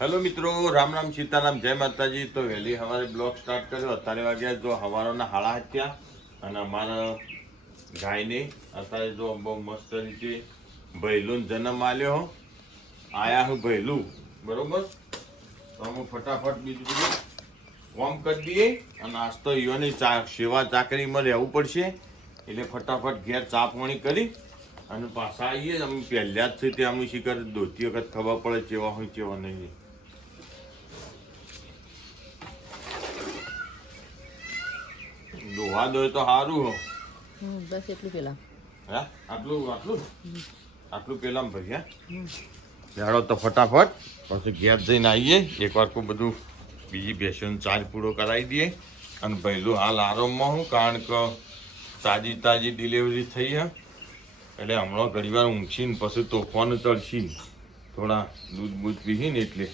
Hello મિત્રો, રામ રામ સીતારામ, જય માતાજી. તો વહેલી સવારે બ્લોગ સ્ટાર્ટ કર્યો. અત્યારે વાગ્યા જો હવારોના હાળા હત્યા અને અમારા ગાયને અત્યારે જો બહુ મસ્ત રીતે ભૈલું જન્મ આલ્યો આયા હું ભૈલું, બરોબર? તો હું ફટાફટ બીજું બધું વોર્મ કરી દઈએ અને આજ તો ઈઓની ચા, સેવા ચાકરીમાં રહેવું પડશે. એટલે ફટાફટ ઘેર ચા પાણી કરી અને પાછા આવીએ અમે પહેલાં જ છે તે અમે શીખર દોતી વખત ખબર પડે ચેવા હોય ચેવા નહીં. દોવા હોય તો સારું હો. બસ એટલું પેલા. હા? આટલું આટલું? આટલું પેલા ભર્યા જાડો તો ફટાફટ પછી ઘેર જઈને આવીએ. એકવાર કોઈ બધું બીજી બેસન ચાર્જ પૂરો કરાવી દઈએ. અને પહેલું હાલ આરામમાં હું કારણ કે તાજી તાજી ડિલિવરી થઈ હે. એટલે હમણાં ઘણી વાર ઊંઘીને પછી તોફાન ચડશી. થોડા દૂધ બૂધ પીશી ને એટલે.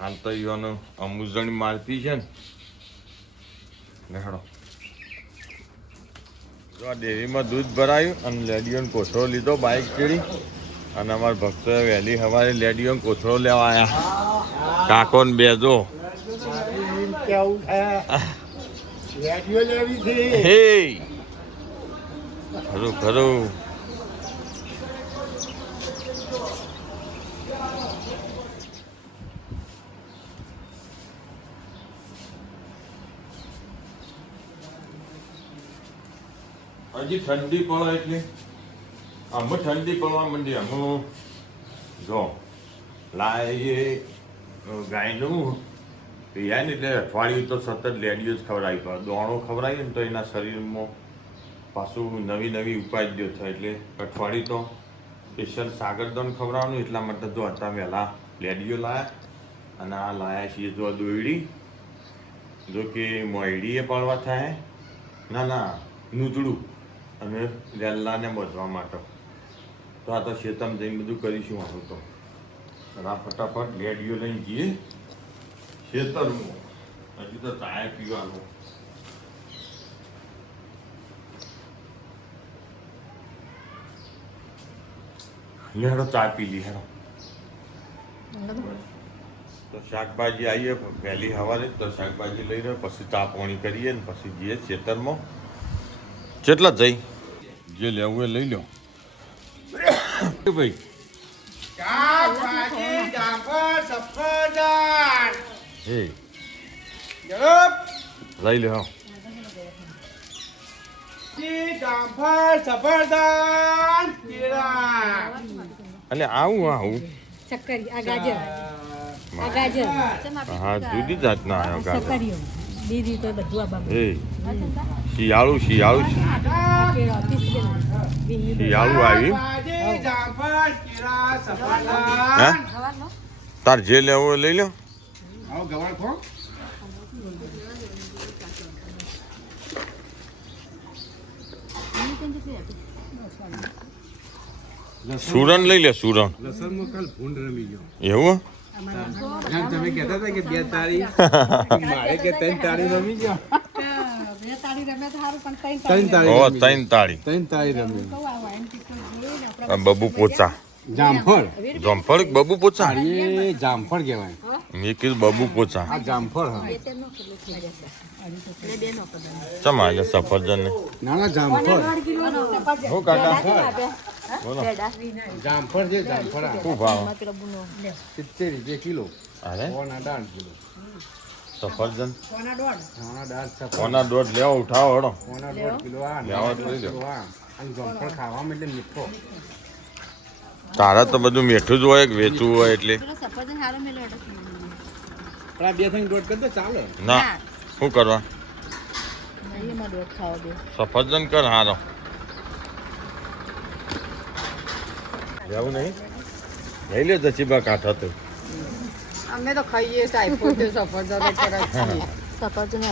હાલ તો ઈવાનો અમુઝણી મારતી છે ને. લેહડો જો આ ડેરીમાં દૂધ ભરાયું અને લેડીઓને કોથળો લીધો બાઇક ચડી. અને અમારા ભક્તોએ વહેલી સવારે લેડીઓને કોથળો લેવા આવ્યા કાકોને બેજો. હે. ખરું ખરું. હજી ઠંડી પડે એટલે? અમે ઠંડી પડવા માંડી અમે જો લાય ગાયનું પીયા ને એટલે અઠવાડિયું તો સતત લેડીઓ જ ખવડાવી પડે. દોણો ખવડાવીએ ને તો એના શરીરમાં પાછું નવી નવી ઉપાધિઓ થાય એટલે અઠવાડિયું તો સ્પેશિયલ સાગરદન ખવડાવવાનું એટલા માટે જો હતા વહેલા લેડીઓ લાયા. અને આ લાયા છીએ જો દોયડી. જો કે મોયડીએ પાડવા થાય. ના ના નૂતળું અને વેલ્લાને બચવા માટે. તો આ તો શેતમ જઈને બધું કરીશું આપણું તો. આ ફટાફટ લેડીઓ લઈને જઈએ. શેતરમાં હજી તો ચાય પીવાનું. લે હેડો ચા પી લી હેડો. તો શાકભાજી આવીએ, વહેલી સવારે તો શાકભાજી લઈ રહ્યો, પછી ચા પાણી કરીએ ને પછી જઈએ ખેતરમાં કેટલા જઈ. જે લેવું એ લઈ લો ભાઈ હે લઈ લો એટલે આવું આવું શક્કરી આ ગાજર આ ગાજર હા જુદી જાતના આવ્યો ગાજર દીદી તો બધું આ એ શિયાળું શિયાળું. શિયાળું આવી. હે? તાર જે લેવો લઈ લો આવો સુરણ લઈ લે સુરણ. લસણમાં કાલ ભૂંડ રમી ગયો. એવું? તમે કહેતા હતા કે બે તાળી મારે કે ત્રણ તાળી રમી ગયો. તાળી ત્રણ ત્રણ રમી ને બબુ પોચા. જામફળ? જામફળ બબુ પોચા? એ જામફળ કહેવાય. મેં કીધું બબુ પોચા. આ જામફળ હા નો ચમ આજે સફરજન ને. જામફળ. નો હું કાકા. બોલો. જામફળ છે જામફળ શું ભાવ? સિત્તેર રૂપિયા કિલો. અરે પોણા દાળ કિલો. સફરજન? કોના દોઢ. પોણા દાળ સફળ કોના દોઢ લેવા ઉઠાવો હડો. પોણા દોઢ કિલો આ લેવા લઈ લો. અને જામફળ ખાવામાં એટલે મીઠો. તારા તો બધું મીઠું જ હોય કે વેચવું હોય એટલે? ના શું કરવા? સફરજન કર હારો. લેવું નહીં. લઈ લે જચીબા કાંઠા તો અમે તો ખાઈએ ટાઈફો છે સફરજન સફરજન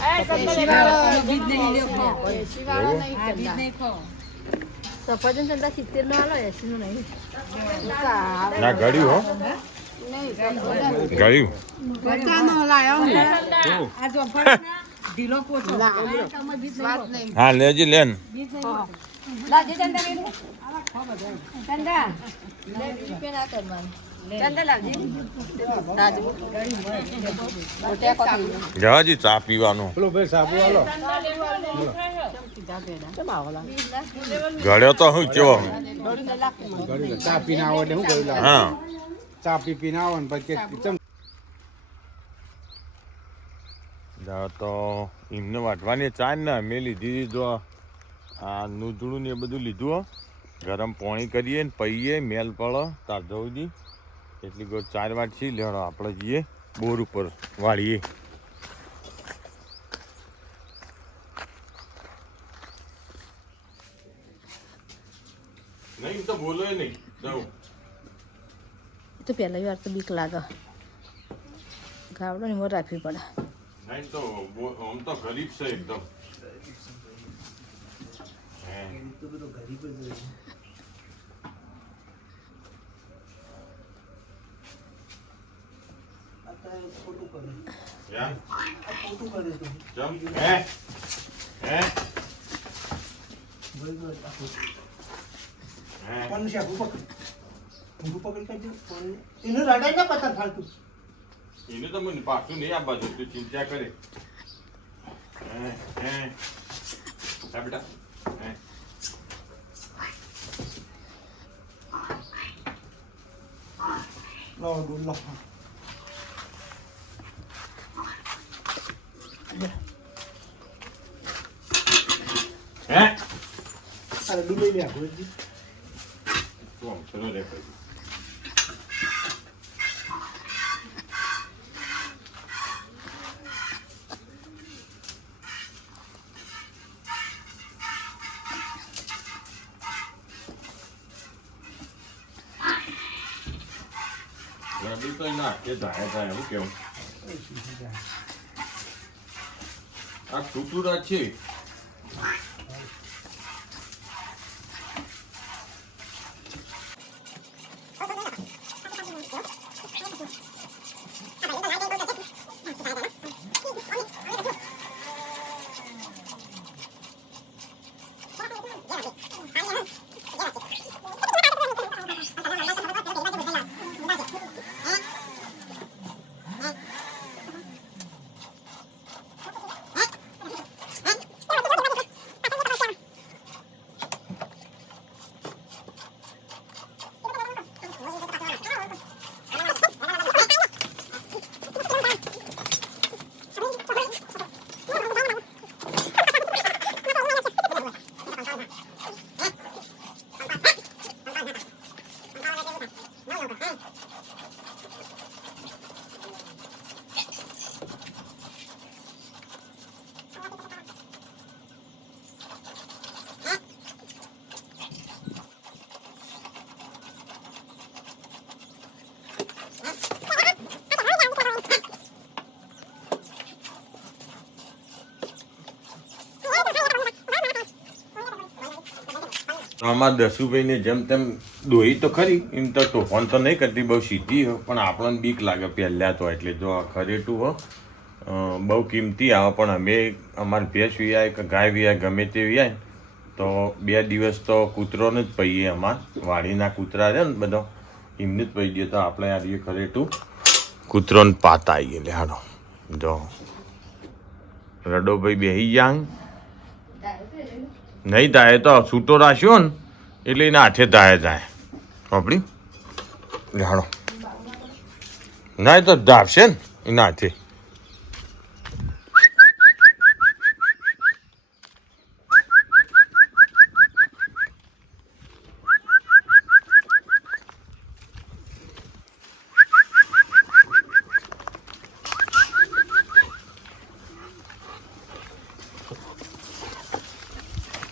સફરજન ચંદા સિત્તેર નો આલો એસી નો નહીં. ના ગળ્યું હો. ગળ્યું. હા. લેજી લેન. ચંદા. ના જવાજી ચા પીવાનો. કેમ તો હું ચો. ચા પીને આવો એટલે શું હા. ચા પી પીને આવો ને પછી તો એમને વાટવાની ચા ને મેં લીધી જો આ નૂતળું ને એ બધું લીધું હો. ગરમ પાણી કરીએ ને પહીએ મેલ પડો તાર જવું દી એટલી ગોળ ચાર વાટ છી લેણો આપણે જઈએ બોર ઉપર વાળીએ નહીં તો બોલો નહીં જાઉં તો પહેલા વાર તો બીક લાગે ગાવડો ને મોર રાખવી પડે નહીં તો આમ તો ગરીબ છે એકદમ હે. હે? હે? હે? કોણ છે ઊભું પકડ ઊભું પકડ કાઢજો કોણ એનું તો મને પાછું નહીં આપવા તું ચિંતા કરે. હે? બેટા. હે? લો ડોલ લો હે? અરે ડોલ લઈ લે ભોજી તું આમ ચલો રે પછી. રડી તો એના હાથે ધારે થાય એવું કેવું આ ટુકડા છે. આમાં દસુભાઈને જેમ તેમ દોઈ તો ખરી, એમ તો તોફાન તો નહીં કરતી, બહુ સીધી હો, પણ આપણને બીક લાગે પહેલાં તો એટલે જો આ ખરેટું હો બહુ કિંમતી આવે, પણ અમે અમારી ભેંસ વિયાય કે ગાય વિયાય ગમે તે વિયાય તો બે દિવસ તો કૂતરોને જ પહીએ અમાર, વાડીના કૂતરા છે ને બધો, એમને જ પહી દઈએ તો આપણે આ રીએ ખરેટું કૂતરોને પાતા આવીએ લે હાડો જો. રડો ભાઈ બેહી જાંગ. નહીં થાય તો છૂટો રાખ્યો ને, એટલે એના હાથે થાય જાય. આપણી જાણો. ના એ તો ધારશે ને એના હાથે.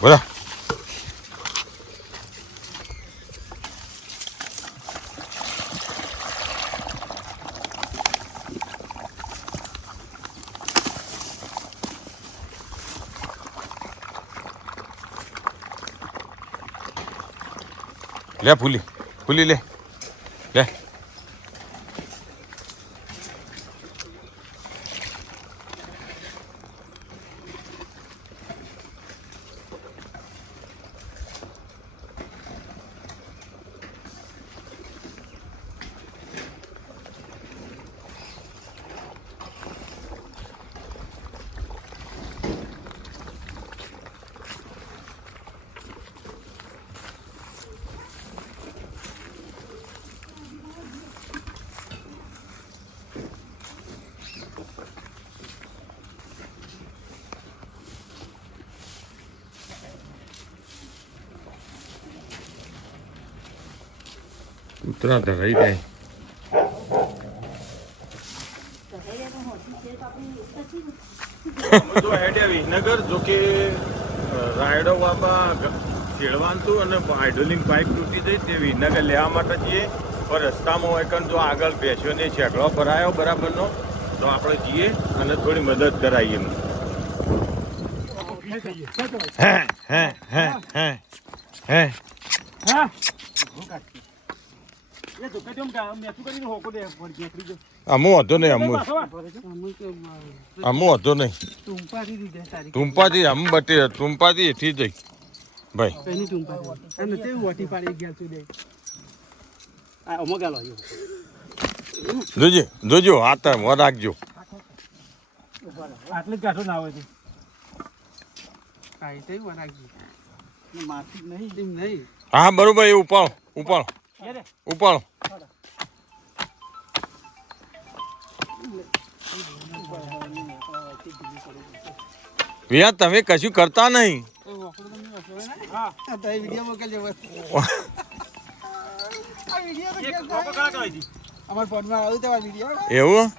બોલા લે ફૂલી ફૂલી લે લે ઉતરા ધરાઈ જાય. વિસનગર જો કે રાયડો ખેડવાનું અને હાઇડ્રોલિક પાઇપ તૂટી જઈ તે વિસનગર લેવા માટે જઈએ. પણ રસ્તામાં હોય જો આગળ ભેંસોને છેકડો ભરાયો બરાબરનો તો આપણે જઈએ અને થોડી મદદ કરાવીએ એમને હે હે હે હે. હે. અમુ હતો નહીં અમુ અમુ હતો નહીં. ટુંપાથી અમ બટી ટૂંપાથી એથી જઈ. ભાઈ. જોજે જોજો રાખજો. આટલે ના આવે છે નહીં. તેમ નહીં. હા બરોબર એ ઉપાડો ઉપાડો. ઉપાડો. વિયા તમે કશું કરતા નહીં. હા તો એ વિડિયો મોકલજો બસ આ વિડિયો તો અમાર ફોનમાં આવ્યું તમારો વિડિયો એવું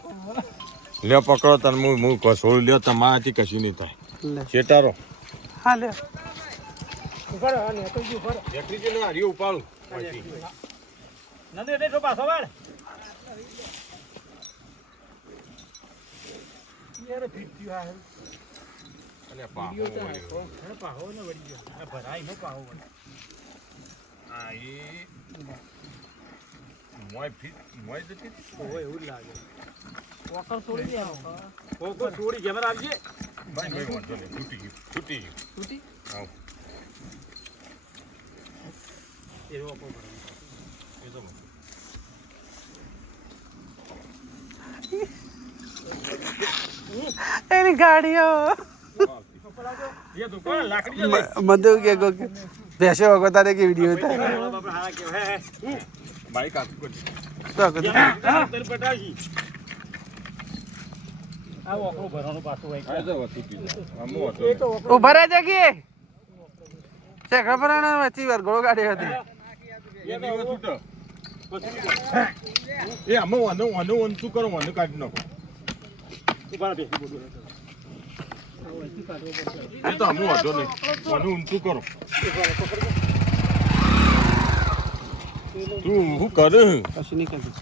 લ્યો પકડો તને હું હું કસોડું લ્યો તમારાથી કશું નહીં થાય ચેટારો હા લે ઉપાડું. નંદે એટલે તો પાછો વાળ યાર ફીટ થયું આ અને પાહો વળ્યો. હે પાહો ને વળી ગયો આ ભરાઈ નો પાહો વળી આ એ મોય ફી- મોય જતી? ઓય એવું લાગે વોકર તોડી દે વોકર તોડી કેમેરા આવજે ભાઈ ભાઈ વાંધો નહીં તૂટી ગયું તૂટી ગયું તૂટી આવ એ વોકર ભરાઈ એ તો એની ગાડીઓ મધુ કે ભેસો વગો તારે કે વિડિયો બાઈક આપી કોઈ તો કદ આ તો તૂટી જાય આમો હતો ને. ઊભા રહે છે કે ચેકડા પરાણા વચ્ચે વરગોળો ગાડી હતી એ આમાં વાંધો વાંધો ઊંચું કરો, વાંધો કાઢી નાખો. એ તો આમાં વાંધો નહીં. વાંધો, ઊંચું કરો. તું શું કરે? કશું નહીં કરતું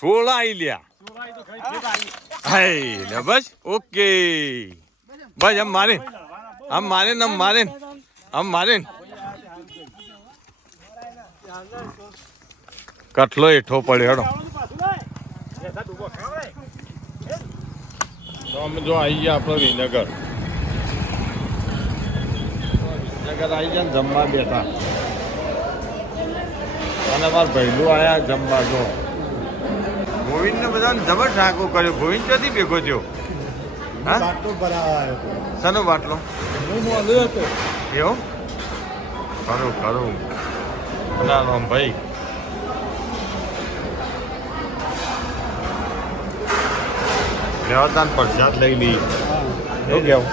સોળાઈ લ્યા હાય બસ, ઓકે. બસ, આમ મારે આમ મારે ને, આમ મારે. આમ મારે ને. કટલો એઠો પડ્યો હેડો. તો અમે જો આવી ગયા આપણે વિનગર. વિનગર આવી ગયા ને જમવા બેઠા. અને મારા ભાઈલું આવ્યા જમવા જો. ગોવિંદને બધાને જબર ઠાકો કર્યો. ગોવિંદ ક્યાંથી ભેગો થયો? શાનો બાટલો? હું મોડું હતો. એવું? ખરું ખરું. ના રામ ભાઈ લેવતાન પ્રસાદ લઈ લઈ શું કેવું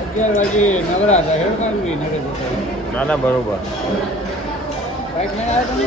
અગિયાર વાગે નવરા હતા ના ના બરોબર લઈને આવ્યા તમે